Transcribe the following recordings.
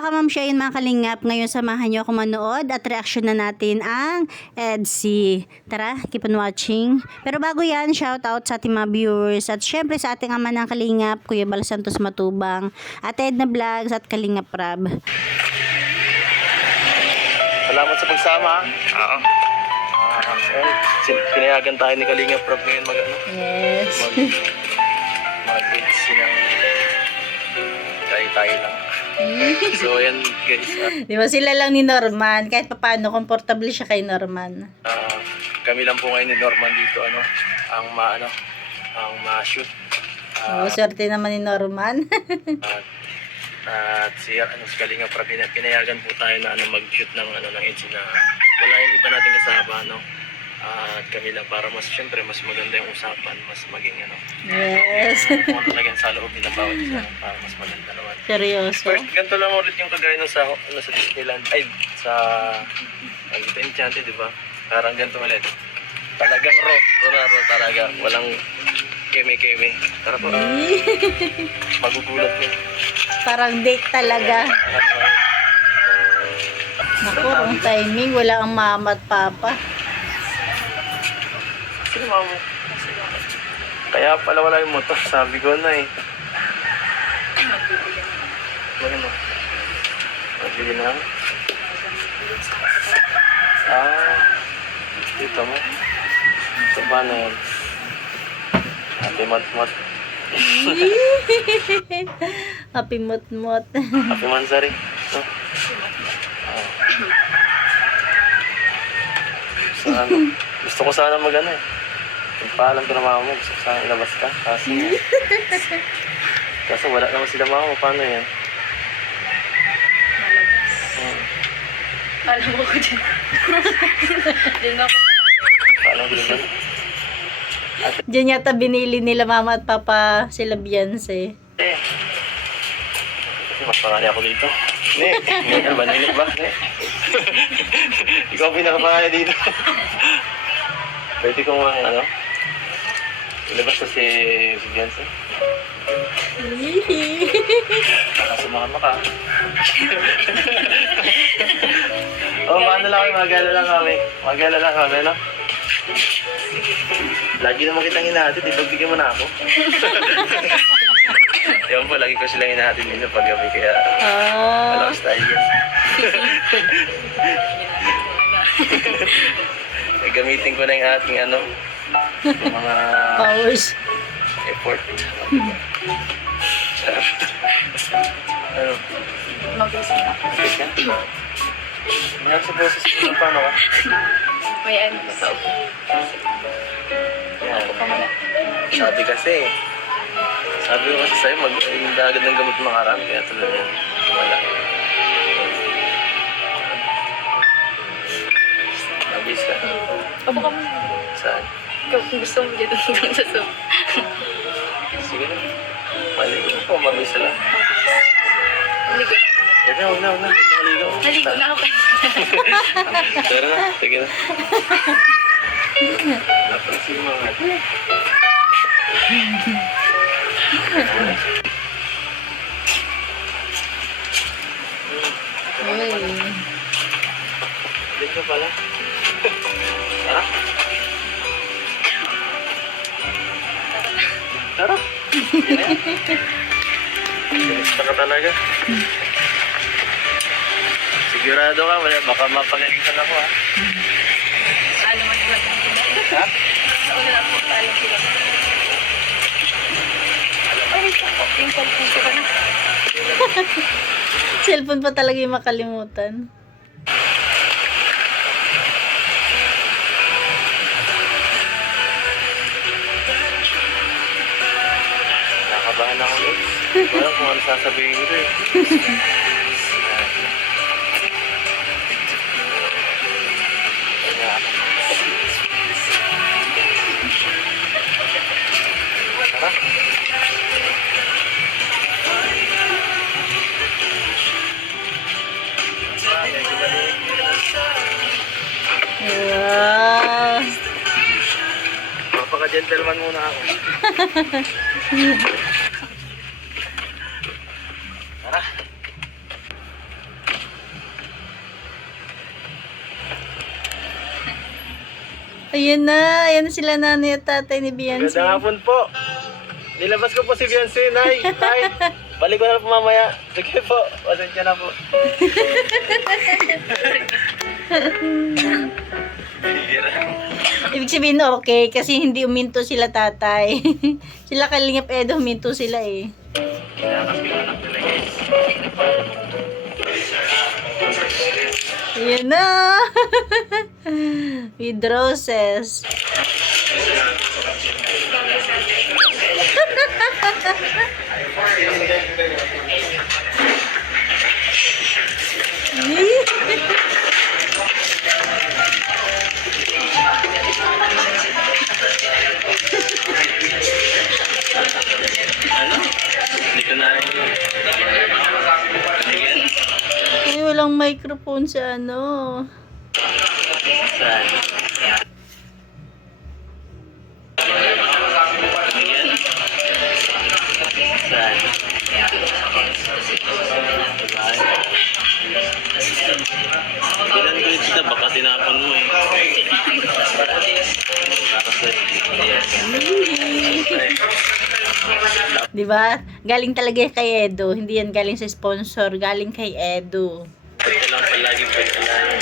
mga kamamsya, yun mga kalingap, ngayon samahan nyo ako manood at reaction na natin ang EDC. Tara, keep on watching. Pero bago yan, shout out sa ating mga viewers at syempre sa ating ama ng kalingap, Kuya Bal Santos Matubang, at Edna Vlogs at Kalingap Rab. Salamat sa pagsama. Oo. Pinayagan tayo ni Kalingap Rab ngayon Yes. mag-edits ng tayo lang. So ayan guys. Di ba sila lang ni Norman? Kahit paano, komportable siya kay Norman. Kami lang po ngayon ni Norman dito ang ma-shoot. Swerte naman ni Norman. At si Kalingap Rab, pinayagan po tayo na mag-shoot ng edits na wala yung iba nating kasama, at kami lang para syempre mas maganda yung usapan, mas maging Yes. kung talagang sa loob ng bawat isa para mas maganda naman. Seryoso. First, ganito lang ulit yung kagaya sa Disneyland, sa Enchanted, di ba? Parang ganito ulit. Talagang raw talaga. Walang keme-keme. Tara po. Magugulat yun. Parang date talaga. Naku, ang timing. Wala ang mama at papa. Sino mama? Kaya pala wala yung motor. Sabi ko na eh. Ano? Magbili na. Dito mo. So, paano yan? Happy mat-mat. Happy mot-mot. Happy mansari. No? Gusto ko sana mag-ano eh. Pagpaalam ko na mama mo. Gusto ko sana ilabas ka. Kaso wala naman sila mama mo. Paano yan? Alam mo ko dyan. Diyan ako. Paano gano'n? Diyan yata binili nila mama at papa sila Beyonce. Kasi mas pangali ako dito. Ano ba? Nilik ba? Ikaw ang pinakapangali dito. Pwede kong ilabas ko si Beyonce. Baka sumama ka. Paano lang kami? Magala lang kami, no? Lagi naman kitang hinahatid, ipagbigyan mo na ako. Ewan po, lagi ko silang hinahatid dito pag gabi, kaya malakas tayo yan. Gamitin ko na yung ating yung mga Powers. effort. Ano? Mag-isip na. Mayroon sa process mo, paano ka? May ano pa sa upo. Yan. Upo ka muna. Sabi ko kasi sa'yo, mag-agad ng gamot mga karami, kaya tuloy yan. Wala. Mabis ka. Upo ka muna. Saan? Ikaw, kung gusto mo dito hanggang sa soup. Sige na. Maligo ko, mabis lang. Naligo na. Huwag na. Maligo. Naligo na ako. Tara na, sige na. Napansin mo nga. Din ka pala. Tara. Tara. Gusto ka talaga. Sigurado ka, baka mapagalitan ako ha. Alam mo sila. Ha? Sa una lang po, alam sila. Ay, yung cellphone ko ba na? Cellphone pa talaga yung makalimutan. Nakabahan ako ulit. Walang kung ano sasabihin ko eh. Wow. Napaka-gentleman muna ako. Tara. Ayan na. Ayan na sila nanay at tatay ni Beyonce. Magandang hapon po. Nilabas ko po si Beyonce, Nay. Tay, balik ko na po mamaya. Sige po, pasensya na po. Ibig sabihin okay, kasi hindi uminto sila tatay. Sila Kalingap Edo, uminto sila eh. Kinakas ko yung anak nila, guys. Ayan na. With roses. Ano? Hindi ko na rin. Ay, walang microphone sa ano. Saan? Saan? Ilan tweets na baka tinapon mo eh. Di ba? Galing talaga yan kay Edo. Hindi yan galing sa sponsor. Galing kay Edo. Pwede lang palagi, pwede lang.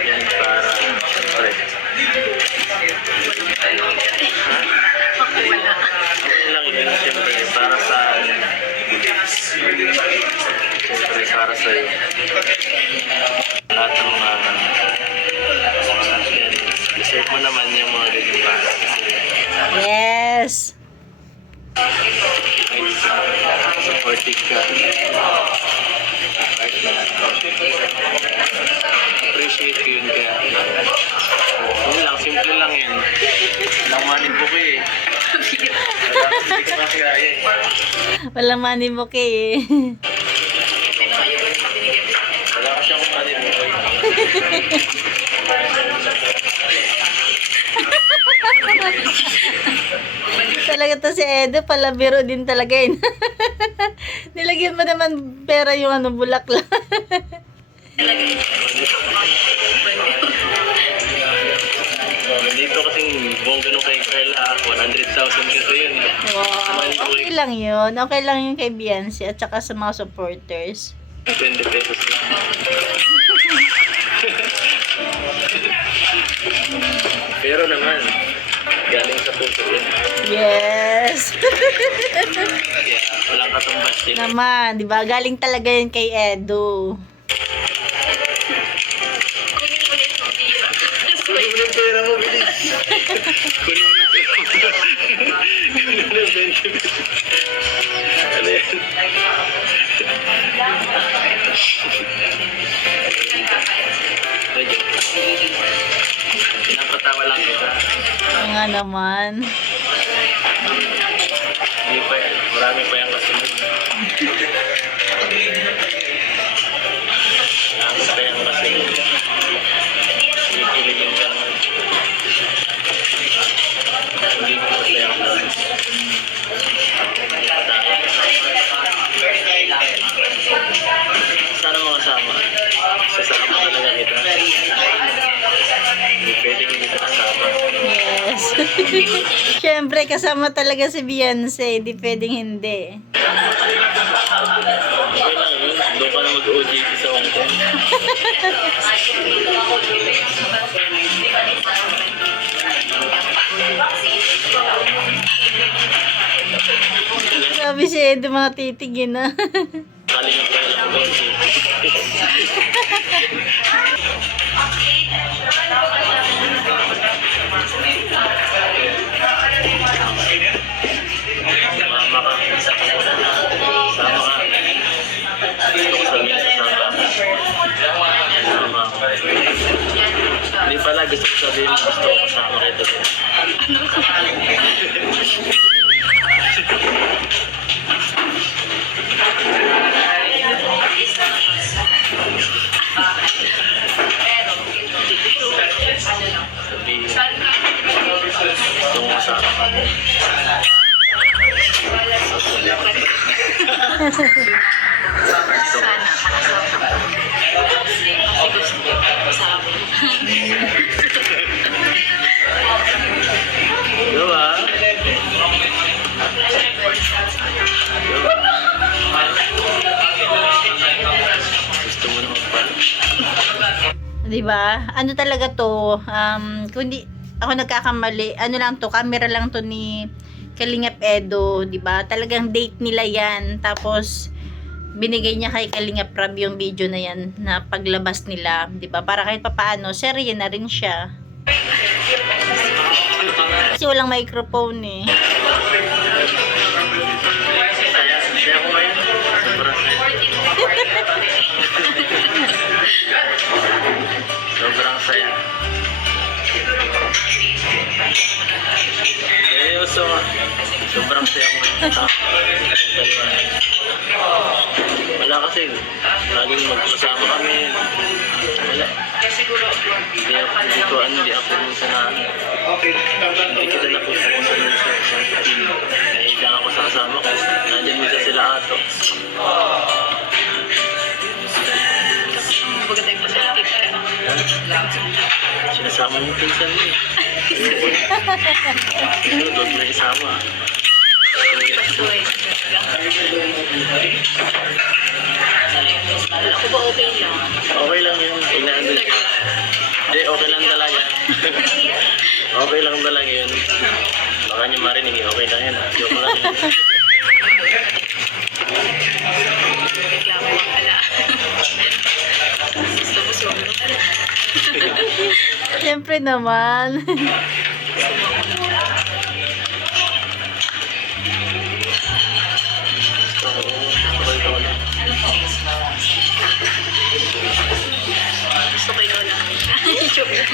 Yan para, siyempre. Ha? Okay lang yun, siyempre, para sa, siyempre, para sa iyo. Lahat ng mga, yan, deserve mo naman yung mga ganyan para kasi, Yes! supportive ka. Appreciate ko yun kaya. Yun lang, simple lang yan. Walang manin po ko eh. Hindi ko makakaya eh. Walang money bouquet eh. Wala ka siyang manin po ko eh. Talaga to si Edo, palabiro din talaga yun. Nilagyan mo naman pera yung ano, bulaklak. Dito kasing bongga nung kay Carla, 100,000 kasi yun. Wow. Okay lang yun. Okay lang yun kay Beyonce at saka sa mga supporters. 20 pesos lang. Pero naman, galing sa puso yun. Yes! Kaya walang katumbas yun. Naman, di ba? Galing talaga yun kay Edo. Kunin mo yung pera mo, bilis. Kunin mo yung pera mo. Kunin mo yung 20 pesos. Ano yan? Medyo. Pinapatawa lang kita. Oo nga naman. Hindi pa yan. Marami pa yung kasunod. Marami pa yung kasunod. Kikiligin ka naman. Hindi ko pa yung kasunod. Sana mga sama. Sasama talaga kita. Hindi pwedeng hindi ka kasama. Yes. Siyempre, kasama talaga si Beyonce. Di pwedeng hindi. Okay lang yun. Doon ka na mag-OJT sa Hong Kong. Sabi si Edo, mga titigin na. Kaling yung pala lang mag-OJT. Mama ka. Sama ka. Gusto ko sabihin sa sama. Sama ka. Hindi pala gusto ko sabihin gusto ko kasama kita. Sabihin. Gusto ko kasama ka. Gusto ko. Diba? Gusto mo naman pala. 'Di ba? Ano talaga to? Kung di ako nagkakamali, ano lang to, camera lang to ni Kalingap Edo, 'di ba? Talagang date nila 'yan. Tapos binigay niya kay Kalingap Rab yung video na 'yan na paglabas nila, 'di ba? Para kahit papaano, serye na rin siya. Kasi walang microphone eh. Saya ko ngayon. Sobrang saya. Sobrang saya. Seryoso nga. Sobrang saya ko ngayon. Wala kasi. Laging magkasama kami. Wala. Hindi ako minsan na hindi kita napupunta sa team. Nahilang ako sa kasama ko. Nandyan minsan sila ato. Maganda yung positive ka. Sinasama mo pinsan mo eh. Huwag mo na isama. Pagsuway. Ako ba okay lang? Okay lang yun. Pag naandun ka. Hindi, okay lang talaga. Okay lang talaga yun. Baka niyo marinig eh. Okay lang yan. Joke lang yun. Reklamo ka pala. Gusto mo ka pala. Siyempre naman. Okay lang. Gusto ko ikaw lang. Joke lang.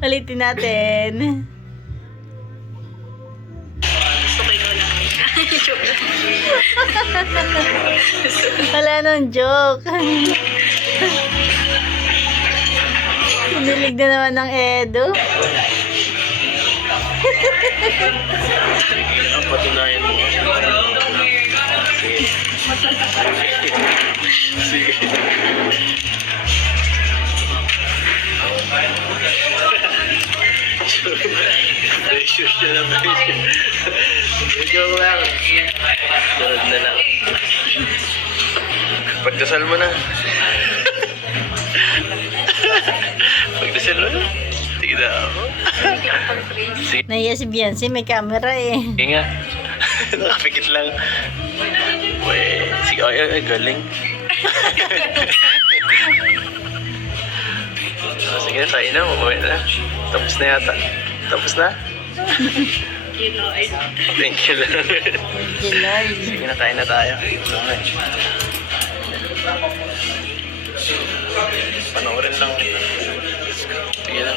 Ulitin natin. Gusto ko ikaw lang. Joke lang. Wala nang joke. Nilig na naman ng Edo. Ang patunayan mo. Sige. Sige. Pressure siya na pressure. Joke lang. Sunod na lang. Pagdasal mo na. Pagdasal mo na. Sige na ako. Sige. Nahiya si Biancy, may camera eh. Sige nga. Nakapikit lang. Weh. Sige, ay, galing. Sige, tayo na. Umuwi na. Tapos na yata. Tapos na? You know, I Thank you lang. Thank you, Lord. Sige na, kain na tayo. Okay. Panoorin lang kita. Sige lang.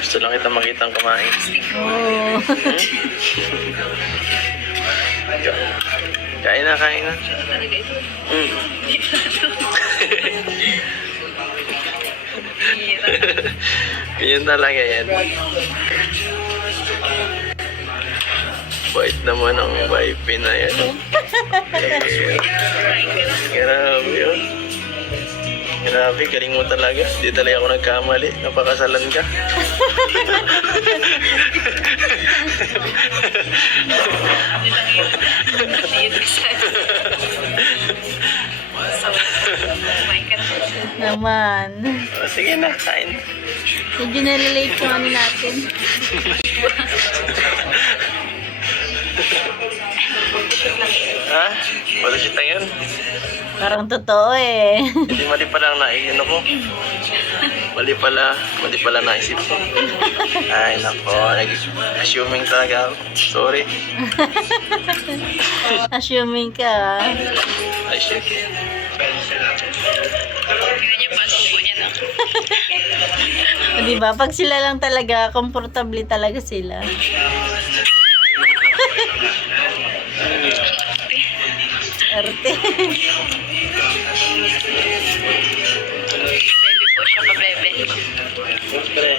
Gusto lang kita makita ang kumain. Oh. Kain na, kain na. talaga ito. Mm. Ganyan talaga yan. Bait naman ang wife na yan. Grabe yun. Grabe, galing mo talaga. Di talaga ako nagkamali. Napakasalan ka. Hindi lang yun. Hindi yun excited. So, my God. Naman. O, sige na, kain. Medyo nalilate yung ano natin. Ha? Wala siya tayo. Parang totoo eh. Hindi mali pala ang naiin ako. Mali pala naisip ko. Ay, nako. Assuming talaga ako. Sorry. Assuming ka. Ay, shit. Tingnan niyo pa, suko niya na. O, diba? Pag sila lang talaga, komportable talaga sila. Arte. Bebe po siya, pa-bebe. Siyempre,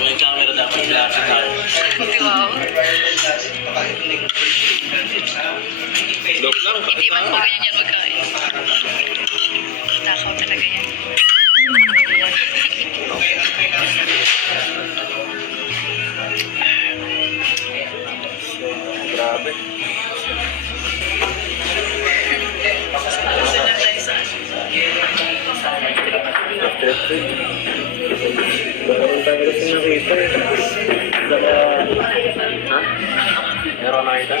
may camera dapat. Hindi wow. Dok lang. Hindi man po ganyan yan magkain. Takaw talaga yan. Grabe. Gusto na tayo sa Meron tayo kasi nakita eh. Saka, ha? Meron nakita?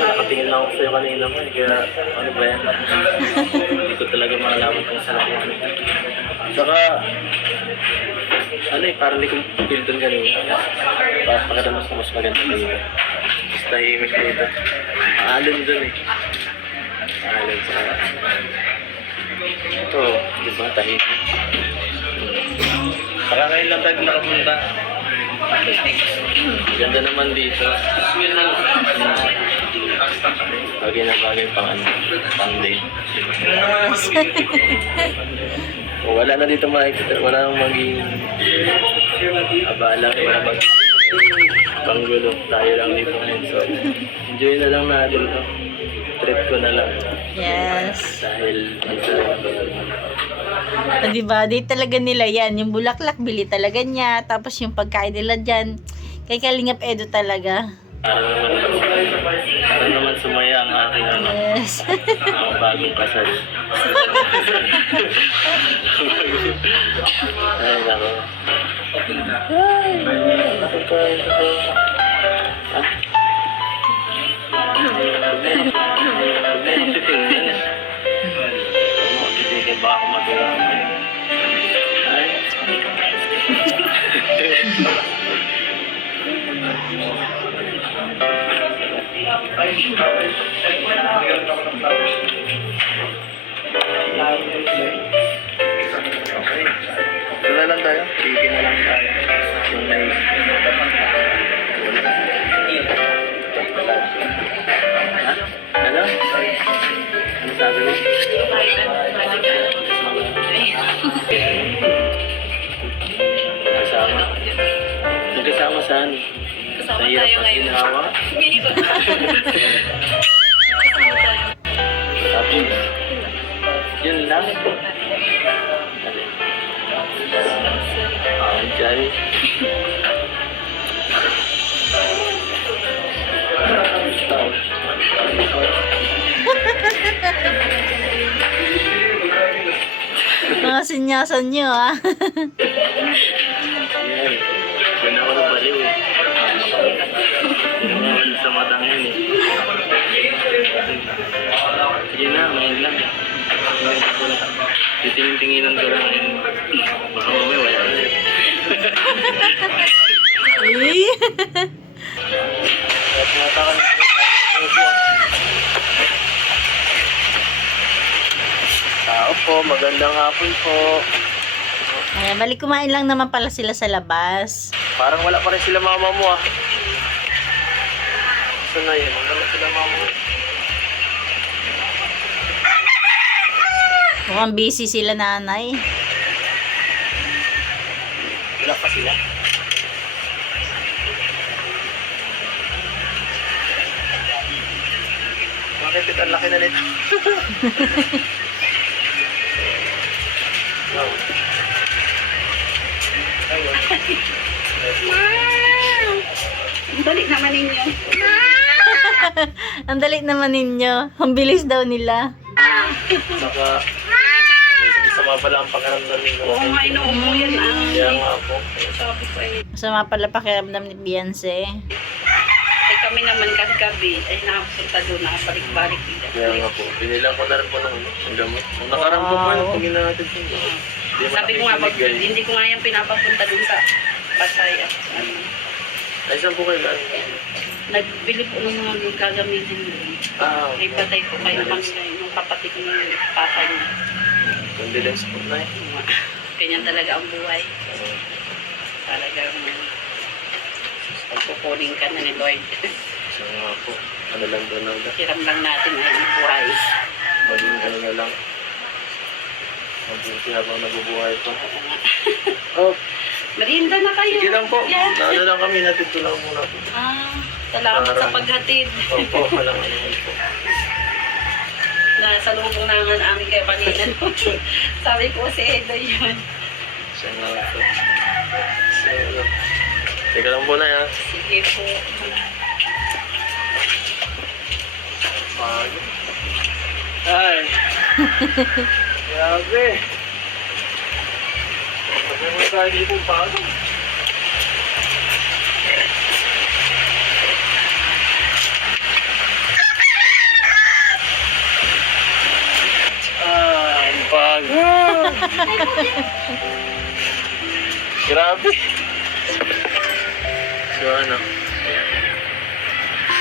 Nakatingin lang ako sa'yo kanina mo eh. Kaya, ano ba yan? Hindi ko talaga makalaman kung saan ako. Saka, ano eh, parang hindi ko feel doon kanina. Tapos pagkatapos ko mas maganda dito. Mas tahimik dito. Alon doon eh. Alon sa ito, di ba, tahimik. Saka ngayon lang tayo nakapunta. Ganda naman dito. Bagay na bagay pang ano, pang date. O, wala na dito makikita, wala nang maging abala, wala mag panggulo. Tayo lang dito ngayon. So, enjoy na lang natin ito. Trip ko na lang. Yes. Dahil, ang sarap. Diba? Di talaga nila yan. Yung bulaklak, bili talaga niya. Tapos yung pagkain nila dyan, kay Kalingap Edo talaga. Para naman sumaya ang aking ano, Yes. ang bagong kasal. Ay, nako. Baka ako matulog. Ay. Wala lang tayo. Sige na lang tayo. Yung may... Ha? Ano? Ano sabi mo? Kasama. Nagkasama saan? Kasama tayo ngayon. Hawa? Tapos, yun lang. Anjay. Mga sinyasan nyo, ah. Yan. Yan ako nabaliw eh. Yung sa matang yun eh. Yun na, ngayon lang. Titingin-tinginan ko lang. Baka mamaya wala na eh. At natakan tao po, magandang hapon po. Ayan, balik kumain lang naman pala sila sa labas. Parang wala pa rin sila mama mo ah. Saan na yun? Wala sila mama mo. Mukhang busy sila nanay. Wala pa sila. Bakit ang laki na nito? No. Ang dali naman ninyo. Ang dali naman ninyo. Ang bilis daw nila. Saka, may sama pala ang pakaramdam nito. Oo nga, inuupo yan ah. Kaya nga po. Sabi ko eh. Masama pala pakiramdam ni Beyonce. Ay kami naman kagabi ay nakapunta doon, nakabalik-balik. Kaya nga po. Binilang ko na rin po ng gamot. Nung nakarang po po yun, pag inahatid po. Sabi ko nga, hindi ko nga yan pinapapunta doon sa Pasay at ano. Ay, saan po kayo galing? Nagbili po ng mga gagamitin doon. Ah, Ay patay ko kayo naman yung kapatid ng papa niya. condolence po na eh. Ganyan talaga ang buhay. Talagang pagpupunin ka na ni Lord. So nga po, ano lang doon lang. Hiram lang natin ay buhay. Maging ano na lang. Mabuti habang nabubuhay pa. Oh, Merienda na kayo. Sige lang po. Yan. Naano lang kami, natid ko lang muna po. Salamat sa paghatid. Opo, walang ano po. Nasa lubong naman amin kayo kanina. Sabi ko si Edo yun. Siya nga po. So, teka lang po na yan. Sige po. Pagod. Ay. Grabe. Pagod mo tayo dito, pagod. Ang pagod. Grabe. So ano?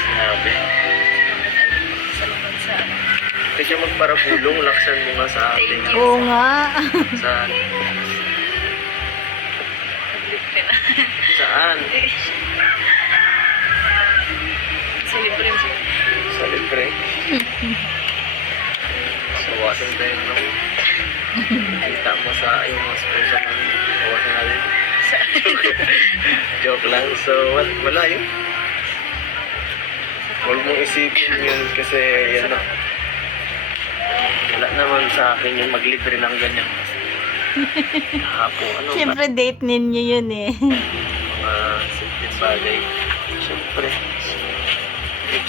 Grabe. Salamat sa Kasi magparabulong, laksan mo nga sa atin. Thank you. Oo nga. Saan? libre na. Saan? Sa libre mo. Sa libre. So, wasan tayo nung kita mo sa yung mga sponsor namin. Wasan natin. Joke lang. So, wala yun. Huwag mong isipin yun kasi yan na. Wala naman sa akin yung maglibre ng ganyan. Hapo, ano ba? Siyempre date ninyo yun eh. Mga simpleng bagay. Siyempre.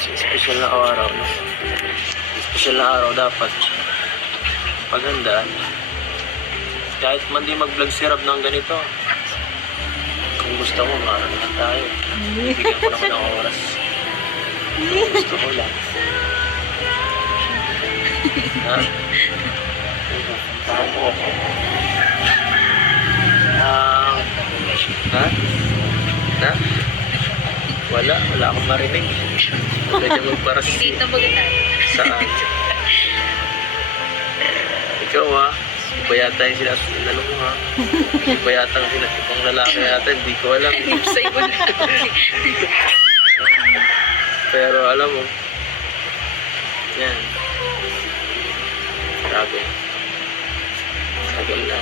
Special na araw. No? Special na araw dapat. Paganda. Kahit man di mag-vlog si Rab ng ganito. Kung gusto mo, maaaring na tayo. Bigyan ko naman ng oras. Gusto ko lang. Ha? Tahan mo ako. Ha? Na? Wala akong marinig. Pwede magparas. Dito ba tayo? Saan? Ikaw ha? Iba yata yung sinasunan mo ha? Iba yata ang ibang lalaki yata, hindi ko alam. Sa iba na. Pero alam mo, yan. Grabe. Tagal na.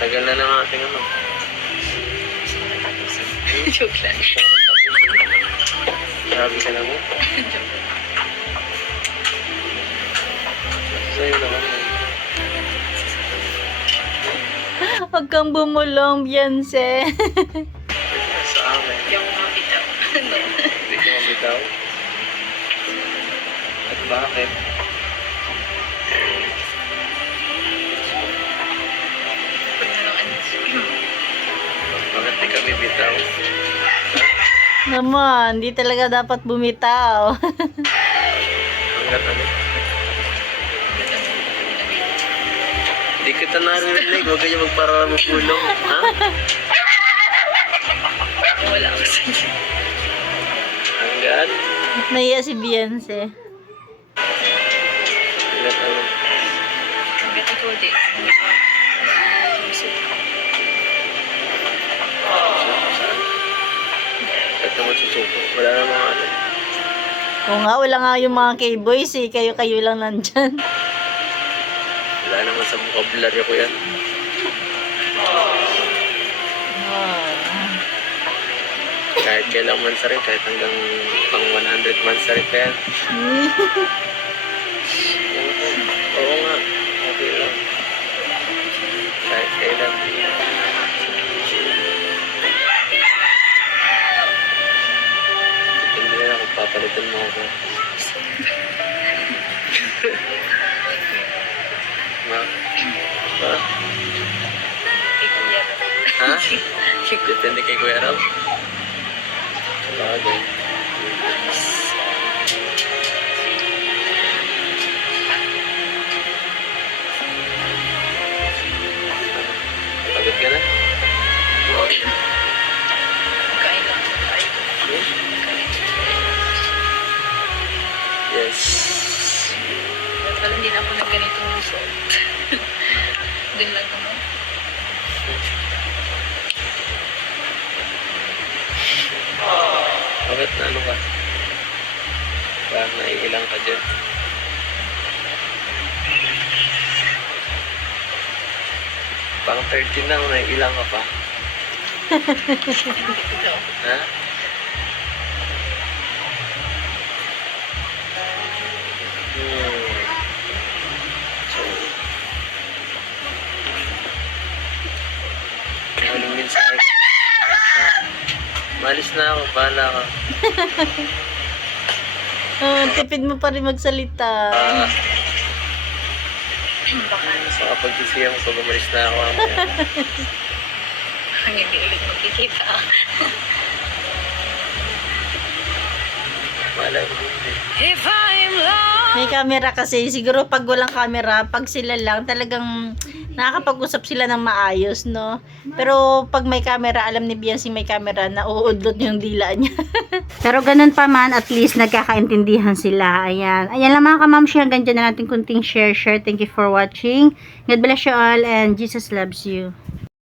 Tagal na ng ating ano. Joke lang. Grabe ka na mo. Sa'yo naman. Huwag kang bumulong, Beyonce. Sa akin. Hindi ako mabitaw. Hindi ko mabitaw. At bakit? Bakit di kami bitaw? Naman, di talaga dapat bumitaw. Hanggat ano? Hindi kita narinig. Huwag kayo magparamapulong. Ha? Wala ako sa inyo. Hanggat? Naiya si Beyonce. Hanggat ano? Hanggat ikaw di. Ba't naman susuko? Wala namang ano. Oo nga, wala nga yung mga K-boys eh. Kayo lang nandyan. Wala naman sa vocabulary ko yan. Kahit kailang mansa rin, kahit hanggang pang 100 mansa rin pa yan. Oo nga. Okay lang. Kahit kailan. Depende na kung papalitan mo ako. Ma? Ma? Ikaw yan. Ha? Depende kay Kuya Ram. Bagay. Pagod ka na? Kain lang tayo. Yes. Wala din ako ng ganitong result. Doon lang naman. Bakit na ano ka? Parang naiilang ka dyan. Pang 13 na, may ilang ka pa. Ito. Ha? So, anong mensahe ko? Malis na ako, bahala ka. Tipid mo pa rin magsalita. Baka So, kapag sisiya mo, pag umalis na ako, mamaya. hindi ulit magkikita. Malay mo hindi. May camera kasi. Siguro pag walang camera, pag sila lang, talagang nakakapag-usap sila ng maayos, no? Pero pag may camera, alam ni Biancy may camera, nauudlot yung dila niya. Pero ganun pa man, at least nagkakaintindihan sila. Ayan. Ayan lang mga kamamshi, hanggang dyan na natin kunting share. Thank you for watching. God bless you all and Jesus loves you.